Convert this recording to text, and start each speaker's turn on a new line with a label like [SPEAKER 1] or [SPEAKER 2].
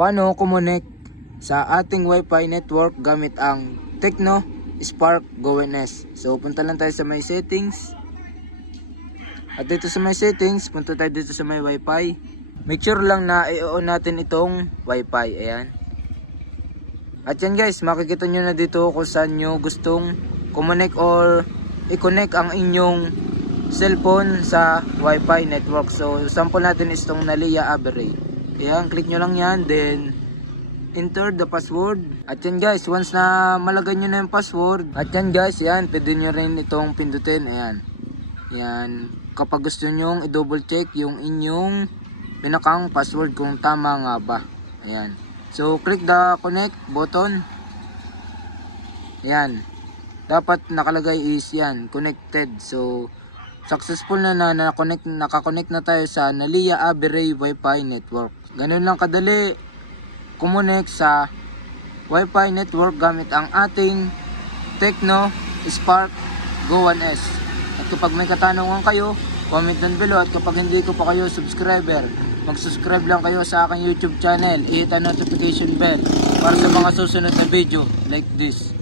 [SPEAKER 1] Paano kumonek sa ating Wi-Fi network gamit ang Tecno Spark Go NS. So punta lang tayo sa my settings. At dito sa my settings, punta tayo dito sa my Wi-Fi. Make sure lang na i-on natin itong Wi-Fi. Ayan. At yan guys, makikita nyo na dito kung saan nyo gustong kumonek or i-connect ang inyong cellphone sa Wi-Fi network. So, sample natin is itong Nalia Aberray. Ayan, click nyo lang yan. Then, enter the password. At yan guys, once na malagay nyo na yung password. At yan guys, yan, pwede nyo rin itong pindutin. Ayan. Yan. Kapag gusto nyo i-double check yung inyong pinakang password kung tama nga ba. Ayan. So, click the connect button. Ayan. Dapat nakalagay is yan, connected. So, successful na na nakakonect, nakakonect na tayo sa Nalia Aberray Wi-Fi network. Ganun lang kadali kumonek sa Wi-Fi network gamit ang ating Tecno Spark Go 1S. At kapag may katanungan kayo, comment down below at kapag hindi ko pa kayo subscriber, mag-subscribe lang kayo sa aking YouTube channel, i-hit ang notification bell para sa mga susunod na video like this.